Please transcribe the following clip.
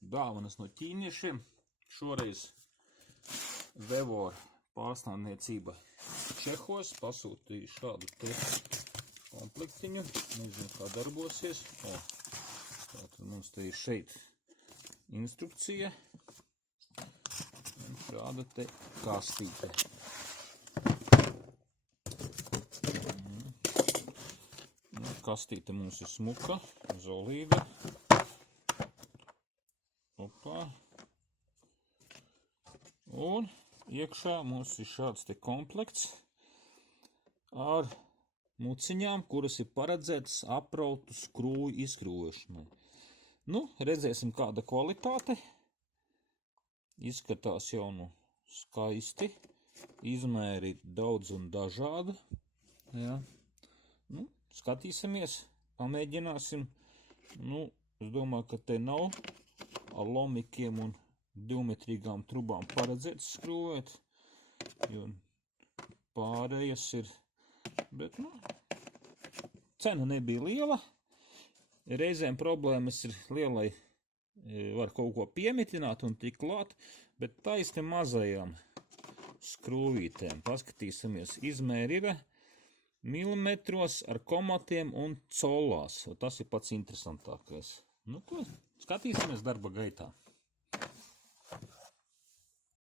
dāvanas no ķīniešiem. Šoreiz Vevor pārstāvniecība Čehos pasūtīja šādu te komplektiņu. Nezinu, kā darbosies. Tātad mums te ir šeit instrukcija. Un šāda te kastīte. Kastīte mums ir smuka, zolīda. Opā. Un iekšā mums ir šāds te komplekts ar muciņām, kuras ir paredzētas aprautu skrūju izskrūvēšanai. Nu, redzēsim, kāda kvalitāte. Izskatās jau skaisti. Izmēri daudz un dažādi. Jā. Nu, skatīsimies, pamēģināsim. Nu, es domāju, ka te nav ar lomikiem un 2-metrīgām trubām paredzēts skrūvēt, jo pārējas ir, bet, cena nebija liela. Reizēm problēmas ir lielai, var kaut ko piemitināt un tik klāt, bet taisni mazajām skrūvītēm. Paskatīsimies, izmēri ir milimetros ar komatiem un colās. Tas ir pats interesantākais. Nu, ko? Skatīsimies darba gaitā.